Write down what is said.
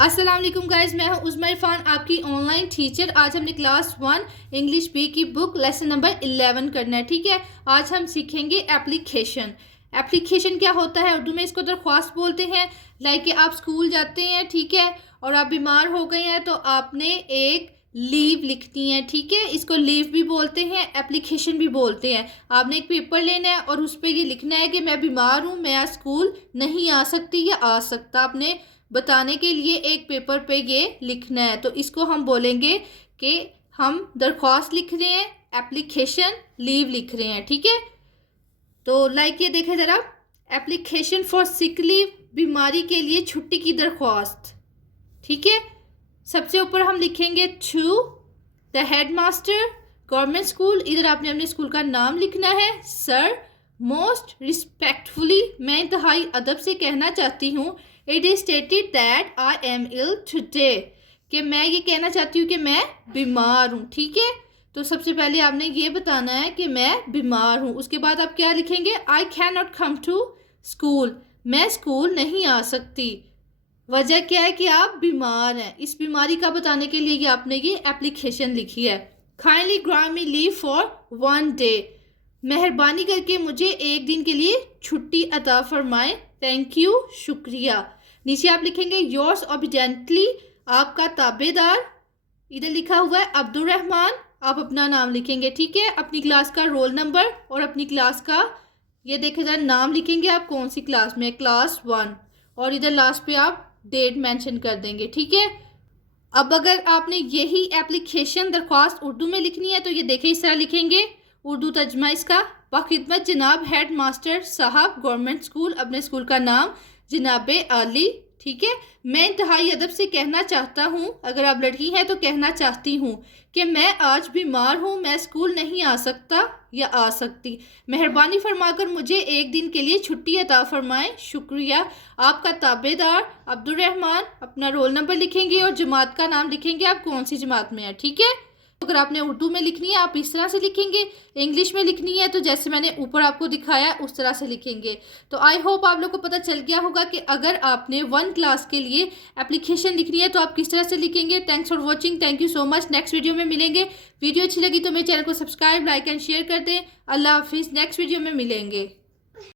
अस्सलाम वालेकुम गाइज, मैं हूं उज़मा इरफान, आपकी ऑनलाइन टीचर। आज हमने क्लास 1 इंग्लिश बी की बुक लेसन नंबर 11 करना है। ठीक है, आज हम सीखेंगे एप्लीकेशन। एप्लीकेशन क्या होता है? उर्दू में इसको दरख्वास्त बोलते हैं। लाइक कि आप स्कूल जाते हैं, ठीक है, और आप बीमार हो गए हैं तो आपने एक लीव लिखनी है। ठीक है, इसको लीव भी बोलते हैं, एप्लीकेशन भी बोलते हैं। आपने एक पेपर लेना है और उस पर ये लिखना है कि मैं बीमार हूँ, मैं आज स्कूल नहीं आ सकती या आ सकता। आपने बताने के लिए एक पेपर पे ये लिखना है, तो इसको हम बोलेंगे कि हम दरख्वास्त लिख रहे हैं, एप्लीकेशन, लीव लिख रहे हैं। ठीक है, तो लाइक ये देखें ज़रा, एप्लीकेशन फॉर सिक लीव, बीमारी के लिए छुट्टी की दरख्वास्त। ठीक है, सबसे ऊपर हम लिखेंगे to the headmaster government school. इधर आपने अपने स्कूल का नाम लिखना है। सर, मोस्ट रिस्पेक्टफुली, मैं इंतहाई अदब से कहना चाहती हूँ, it is stated that I am ill today, कि मैं ये कहना चाहती हूँ कि मैं बीमार हूँ। ठीक है, तो सबसे पहले आपने ये बताना है कि मैं बीमार हूँ। उसके बाद आप क्या लिखेंगे? I can not come to school, मैं स्कूल नहीं आ सकती। वजह क्या है कि आप बीमार हैं। इस बीमारी का बताने के लिए आपने ये एप्लीकेशन लिखी है। Kindly grant me leave for 1 day, मेहरबानी करके मुझे एक दिन के लिए छुट्टी अता फरमाएं। थैंक यू, शुक्रिया। नीचे आप लिखेंगे योर्स ओबीडियंटली, आपका ताबेदार। इधर लिखा हुआ है अब्दुल रहमान, आप अपना नाम लिखेंगे। ठीक है, अपनी क्लास का रोल नंबर और अपनी क्लास का ये देखे जाए नाम लिखेंगे, आप कौन सी क्लास में, क्लास 1, और इधर लास्ट पे आप डेट मेंशन कर देंगे। ठीक है, अब अगर आपने यही एप्लीकेशन दरख्वास्त उर्दू में लिखनी है तो ये देखें, इस तरह लिखेंगे। उर्दू तर्जमा इसका, बाखिदमत जनाब हेड मास्टर साहब गवर्नमेंट स्कूल, अपने स्कूल का नाम जनाब आली। ठीक है, मैं इंतहाई अदब से कहना चाहता हूँ, अगर आप लड़की हैं तो कहना चाहती हूँ कि मैं आज बीमार हूँ, मैं स्कूल नहीं आ सकता या आ सकती। मेहरबानी फरमाकर मुझे एक दिन के लिए छुट्टी अता फरमाएं, शुक्रिया। आपका ताबेदार अब्दुल रहमान, अपना रोल नंबर लिखेंगे और जमात का नाम लिखेंगे, आप कौन सी जमात में है। ठीक है, अगर आपने उर्दू में लिखनी है आप इस तरह से लिखेंगे, इंग्लिश में लिखनी है तो जैसे मैंने ऊपर आपको दिखाया उस तरह से लिखेंगे। तो आई होप आप लोग को पता चल गया होगा कि अगर आपने 1 क्लास के लिए एप्लीकेशन लिखनी है तो आप किस तरह से लिखेंगे। Thanks for watching, thank you so much. Next video में मिलेंगे। वीडियो अच्छी लगी तो मेरे चैनल को सब्सक्राइब, लाइक एंड शेयर कर दें। अल्लाह हाफिज़, नेक्स्ट वीडियो में मिलेंगे।